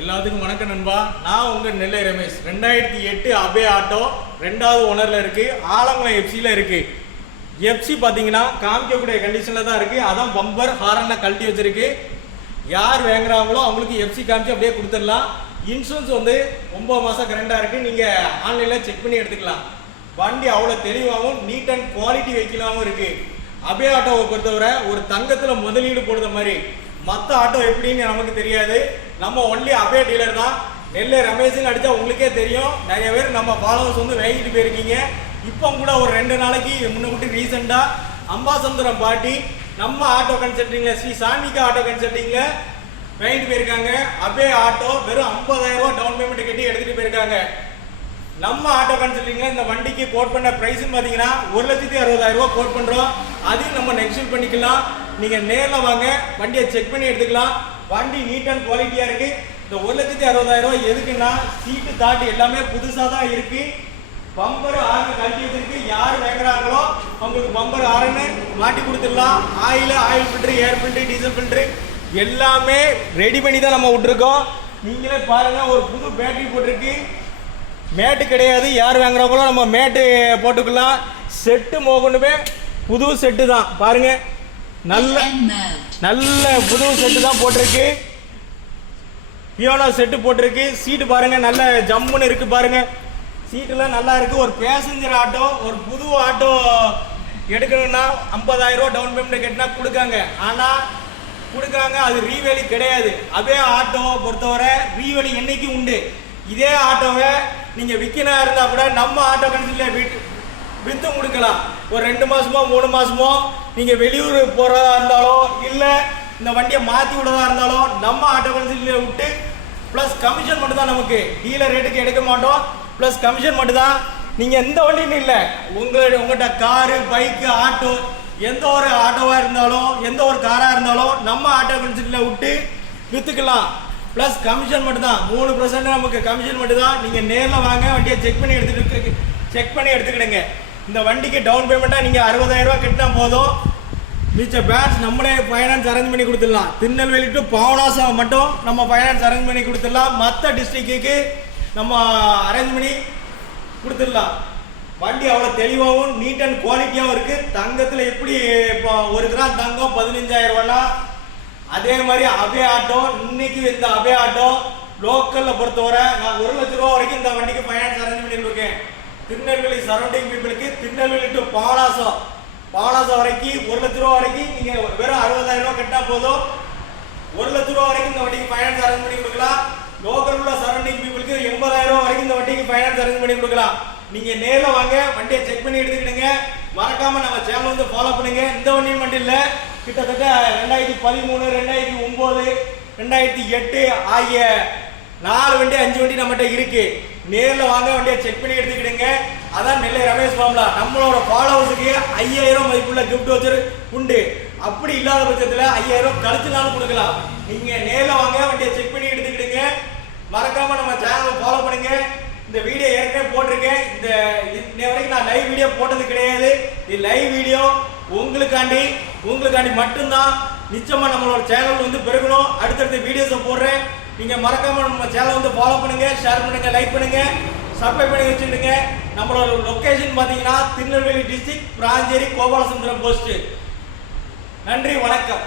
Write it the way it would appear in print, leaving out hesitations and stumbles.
எல்லாத்துக்கும் வணக்கம் நண்பா. நான் உங்கள் நெல்லை ரமேஷ். 2008 அபே ஆட்டோ 2வது ஓனரில் இருக்குது. ஆலங்குளம் எஃப்சியில் இருக்குது. எஃப்சி பார்த்தீங்கன்னா காமிக்கக்கூடிய கண்டிஷனில் தான் இருக்குது. அதான் பம்பர் ஹாரனில் கழட்டி வச்சுருக்கு. யார் வாங்குறாங்களோ அவங்களுக்கு எஃப்சி காமிச்சு அப்படியே கொடுத்துடலாம். இன்சூரன்ஸ் 9 மாதம் கரண்டாக இருக்குது. நீங்கள் ஆன்லைனில் செக் பண்ணி எடுத்துக்கலாம். வண்டி அவ்வளோ தெளிவாகவும் நீட் அண்ட் குவாலிட்டி வெஹிக்கிளாகவும் இருக்குது. அபே ஆட்டோவை பொறுத்தவரை ஒரு தங்கத்தில் முதலீடு போடுற மாதிரி. மற்ற ஆட்டோ எப்படின்னு நமக்கு தெரியாது. நம்ம ஒன்லி அபே டீலர் தான். நெல்லை ரமேஷ்னு அடித்தா உங்களுக்கே தெரியும். நிறைய பேர் நம்ம ஃபாலோவர்ஸ் வாங்கிட்டு போயிருக்கீங்க. இப்போ கூட ஒரு 2 நாளைக்கு முன்னக்கூட்டி ரீசெண்டாக அம்பாசமுத்திரம் பாட்டி நம்ம ஆட்டோ கன்சல்டிங்கில் ஸ்ரீ சான்விகா ஆட்டோ கன்சல்டிங்கில் வாங்கிட்டு போயிருக்காங்க. அபே ஆட்டோ வெறும் 50,000 ரூபா டவுன் பேமெண்ட் கட்டி எடுத்துகிட்டு போயிருக்காங்க. நம்ம ஆட்டோ கன்சல்டிங்கில் இந்த வண்டிக்கு கோட் பண்ண ப்ரைஸ்ன்னு பார்த்தீங்கன்னா 1,60,000 ரூபா கோட் பண்ணுறோம். அதையும் நம்ம நெக்ஸ்ட் பண்ணிக்கலாம். நீங்கள் நேரில் வாங்க, வண்டியை செக் பண்ணி எடுத்துக்கலாம். வண்டி நீட் அண்ட் குவாலிட்டியாக இருக்குது. இந்த 1,60,000 ரூபா எதுக்குன்னா சீட்டு தாட்டு எல்லாமே புதுசாக தான் இருக்குது. பம்பர் ஆறு கழட்டி வச்சிருக்கு. யார் வாங்குறாங்களோ அவங்களுக்கு பம்பர் ஆறுன்னு மாட்டி கொடுத்துடலாம். ஆயில் ஃபில்ட்ரு, ஏர் ஃபில்ட்ரு, டீசல் ஃபில்ட்ரு எல்லாமே ரெடி பண்ணி தான் நம்ம விட்டுருக்கோம். நீங்களே பாருங்கள், ஒரு புது பேட்டரி போட்டிருக்கு. மேட்டு கிடையாது. யார் வாங்குறாங்களோ நம்ம மேட்டு போட்டுக்கலாம். செட்டு மோகனுமே புது செட்டு தான். பாருங்க, நல்ல புது செட்டு தான் போட்டிருக்கு. பியோனோ செட்டு போட்டிருக்கு. சீட்டு பாருங்க, நல்ல ஜம்முன்னு இருக்கு. பாருங்க, சீட்டுலாம் நல்லா இருக்கு. ஒரு பேசஞ்சர் ஆட்டோ, ஒரு புது ஆட்டோ எடுக்கணும்னா 50,000 ரூபா டவுன் பேமெண்ட் கட்டினா கொடுக்காங்க. ஆனால் கொடுக்குறாங்க, அது ரீவேலி கிடையாது. அதே ஆட்டோவை பொறுத்தவரை ரீவேலி என்னைக்கு உண்டு. இதே ஆட்டோவை நீங்கள் விற்கினா இருந்தால் கூட நம்ம ஆட்டோ கன்சல்டிங்கில் விற்று கொடுக்கலாம். ஒரு 2 மாதமோ 3 மாதமோ நீங்கள் வெளியூர் போகிறதா இருந்தாலோ இல்லை இந்த வண்டியை மாற்றி விடுறதா இருந்தாலோ நம்ம ஆட்டோ கன்சல்டிங்கில் விட்டு ப்ளஸ் கமிஷன் மட்டும் தான். நமக்கு டீலர் ரேட்டுக்கு எடுக்க மாட்டோம். ப்ளஸ் கமிஷன் மட்டும் தான். நீங்கள் எந்த வண்டின்னு இல்லை, உங்கள்கிட்ட காரு, பைக்கு, ஆட்டோ எந்த ஒரு ஆட்டோவாக இருந்தாலும் எந்த ஒரு காராக இருந்தாலும் நம்ம ஆட்டோ கன்சல்டிங்கில் விட்டு விற்றுக்கலாம். ப்ளஸ் கமிஷன் மட்டும் தான். 3% நமக்கு கமிஷன் மட்டும் தான். நீங்கள் நேரில் வாங்க, வண்டியை செக் பண்ணி எடுத்துக்கிடுங்க. இந்த வண்டிக்கு டவுன் பேமெண்ட்டாக நீங்கள் 60,000 ரூபா கட்டினா போதும். மிச்ச பேட்ச் நம்மளே ஃபைனான்ஸ் அரேஞ்ச் பண்ணி கொடுத்துடலாம். திருநெல்வேலி டு பாவனாசம் மட்டும் நம்ம ஃபைனான்ஸ் அரேஞ்ச் பண்ணி கொடுத்துடலாம். மற்ற டிஸ்ட்ரிக்ட்டுக்கு நம்ம அரேஞ்ச் பண்ணி கொடுத்துடலாம். வண்டி அவ்வளோ தெளிவாகவும் நீட் அண்ட் குவாலிட்டியாகவும் இருக்குது. தங்கத்தில் எப்படி இப்போ 1 கிராம் தங்கம் 15,000 ரூபானா அதே மாதிரி அபே ஆட்டோ. இன்னைக்கு இந்த அபே ஆட்டோ லோக்கலில் பொறுத்தவரை நான் 1,00,000 ரூபா வரைக்கும் இந்த வண்டிக்கு ஃபைனான்ஸ் அரேஞ்ச் பண்ணி கொடுக்கேன். திருநெல்வேலி சரௌண்டிங் பீப்புளுக்கு திருநெல்வேலி டு பாவனாசம் வரைக்கும் 1,00,000 ரூபா வரைக்கும் நீங்கள் வெறும் 60,000 ரூபா கட்டினா போதும். 1,00,000 ரூபா வரைக்கும் இந்த வண்டிக்கு ஃபைனான்ஸ் அரேஞ்ச் பண்ணி கொடுக்கலாம். லோக்கல் உள்ள சரௌண்டிங் பீப்புளுக்கு 80,000 ரூபா வரைக்கும் இந்த வண்டிக்கு ஃபைனான்ஸ் அரேஞ்ச் பண்ணி கொடுக்கலாம். நீங்கள் நேரில் வாங்க, வண்டியை செக் பண்ணி எடுத்துக்கிடுங்க. மறக்காமல் நம்ம சேனல் ஃபாலோ பண்ணுங்க. இந்த வண்டியும் வண்டி இல்லை, கிட்டத்தட்ட 2013, 2009, 2008 ஆகிய 4 வண்டி 5 வண்டி நம்மகிட்ட இருக்கு. நேரில் வாங்க, வண்டியை செக் பண்ணி எடுத்துக்கிடுங்க. அதான் நெல்லை ரமேஷ் ஃபார்ம்லா. நம்மளோட ஃபாலோவர்ஸுக்கு 5,000 மதிப்புள்ள கிஃப்ட் வச்சர் உண்டு. அப்படி இல்லாத பட்சத்தில் 5,000 கழிச்சுனாலும் கொடுக்கலாம். நீங்கள் நேரில் வாங்க, வண்டியை செக் பண்ணி எடுத்துக்கிடுங்க. மறக்காம நம்ம சேனலை ஃபாலோ பண்ணுங்க. இந்த வீடியோ ஏற்கனவே போட்டிருக்கேன். இன்ன வரைக்கும் நான் லைவ் வீடியோ போட்டது கிடையாது. இது லைவ் வீடியோ உங்களுக்காண்டி மட்டும்தான். நிச்சயமா நம்மளோட சேனல் பெருகணும். அடுத்தடுத்த வீடியோஸை போடுறேன். நீங்கள் மறக்காம நம்ம சேனலை ஃபாலோ பண்ணுங்க, ஷேர் பண்ணுங்க, லைக் பண்ணுங்க, சப்ஸ்கிரைப் பண்ணி வச்சுடுங்க. நம்மளோட லொக்கேஷன் பார்த்தீங்கன்னா திருநெல்வேலி டிஸ்ட்ரிக்ட், பிராஞ்சேரி, கோபாலசமுத்திரம் போஸ்ட். நன்றி, வணக்கம்.